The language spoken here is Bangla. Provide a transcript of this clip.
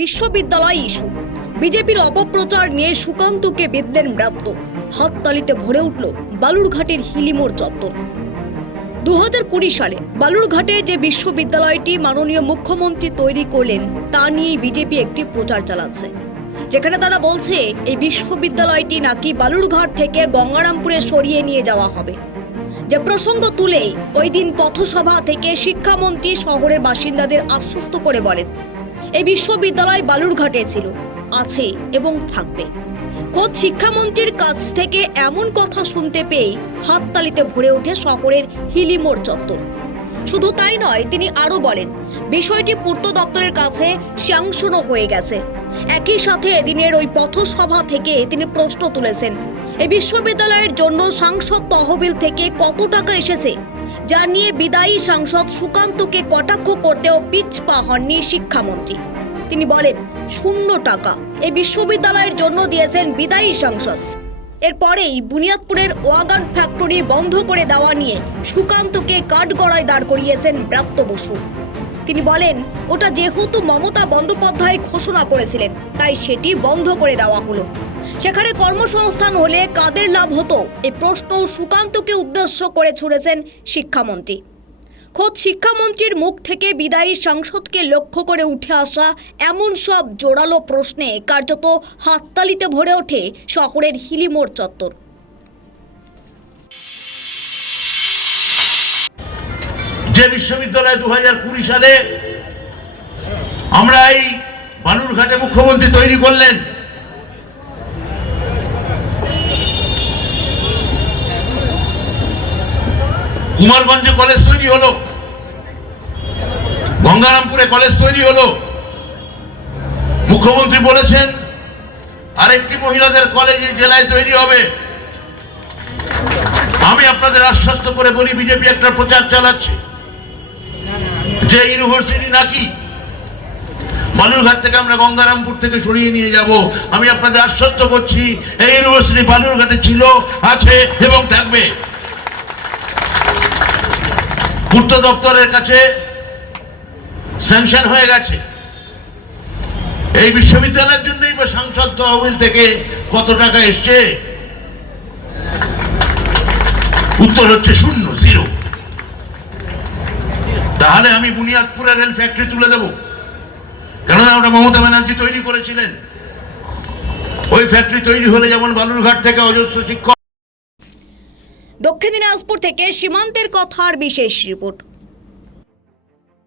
বিশ্ববিদ্যালয় ইস্যু বিজেপির অপপ্রচার নিয়ে সুকান্তকে বিঁধলেন ব্রাত্য। হাততালিতে ভরে উঠল বালুরঘাটের হিলিমোড় চত্বর। 2020 সালে বালুরঘাটে যে বিশ্ববিদ্যালয়টি মাননীয় মুখ্যমন্ত্রী তৈরি করলেন তা নিয়ে বিজেপি একটি প্রচার চালাচ্ছে, যেখানে তারা বলছে এই বিশ্ববিদ্যালয়টি নাকি বালুরঘাট থেকে গঙ্গারামপুরে সরিয়ে নিয়ে যাওয়া হবে। যে প্রসঙ্গ তুলেই ওই দিন পথসভা থেকে শিক্ষামন্ত্রী শহরের বাসিন্দাদের আশ্বস্ত করে বলেন, এই বিশ্ববিদ্যালয় বালুরঘাটে ছিল, আছে এবং থাকবে। খোদ শিক্ষামন্ত্রীর কাছ থেকে এমন কথা শুনতে পেয়ে হাততালিতে ভরে ওঠে শহরের হিলিমোড় চত্বর। শুধু তাই নয়, তিনি আরও বলেন বিষয়টি পূর্ত দপ্তরের কাছে স্যাংশনও হয়ে গেছে। একই সাথে এদিনের ওই পথসভা থেকে তিনি প্রশ্ন তুলেছেন, এই বিশ্ববিদ্যালয়ের জন্য সাংসদ তহবিল থেকে কত টাকা এসেছে, যা নিয়ে বিদায়ী সাংসদ সুকান্তকে কটাক্ষ করতেও পিছপা হননি শিক্ষামন্ত্রী। তিনি বলেন 0 টাকা এই বিশ্ববিদ্যালয়ের জন্য দিয়েছেন বিদায়ী সাংসদ। এরপরেই বুনিয়াদপুরের ওয়াগান ফ্যাক্টরি বন্ধ করে দেওয়া নিয়ে সুকান্তকে কাঠগড়ায় দাঁড় করিয়েছেন ব্রাত্য বসু। তিনি বলেন, ওটা যেহেতু মমতা বন্দ্যোপাধ্যায় ঘোষণা করেছিলেন তাই সেটি বন্ধ করে দেওয়া হলো। সেখানে কর্মসংস্থান হলে কাদের লাভ হতো, এই প্রশ্ন সুকান্তকে উদ্দেশ্য করে ছুড়েছেন শিক্ষামন্ত্রী। খোদ শিক্ষামন্ত্রীর মুখ থেকে বিদায়ী সাংসদকে লক্ষ্য করে উঠে আসা এমন সব জোরালো প্রশ্নে কার্যত হাততালিতে ভরে ওঠে শহরের হিলিমোড় চত্বর। যে বিশ্ববিদ্যালয় 2020 সালে আমরা এই বালুরঘাটে মুখ্যমন্ত্রী তৈরি করলেন, কুমারগঞ্জে কলেজ তৈরি হলো, গঙ্গারামপুরে কলেজ তৈরি হলো। মুখ্যমন্ত্রী বলেছেন আরেকটি মহিলাদের কলেজ এই জেলায় তৈরি হবে। আমি আপনাদের আশ্বস্ত করে বলি, বিজেপি একটা প্রচার চালাচ্ছে যে ইউনিভার্সিটি নাকি বালুরঘাট থেকে আমরা গঙ্গারামপুর থেকে সরিয়ে নিয়ে যাব। আমি আপনাদের আশ্বস্ত করছি, এই ইউনিভার্সিটি বালুরঘাটে ছিল, আছে এবং থাকবে। পূর্ত দপ্তরের কাছে স্যাংশন হয়ে গেছে। এই বিশ্ববিদ্যালয়ের জন্যই বা সাংসদ তহবিল থেকে কত টাকা এসছে? উত্তর হচ্ছে 0। তাহলে আমি বুনিয়াদপুরে রেল ফ্যাক্টরি তুলে দেব, কেননা ওটা মমতা ব্যানার্জি তৈরি করেছিলেন। ওই ফ্যাক্টরি তৈরি হলে যেমন বালুরঘাট থেকে অজস্র শিক্ষক। দক্ষিণ দিনাজপুর থেকে সীমান্তের কথার বিশেষ রিপোর্ট।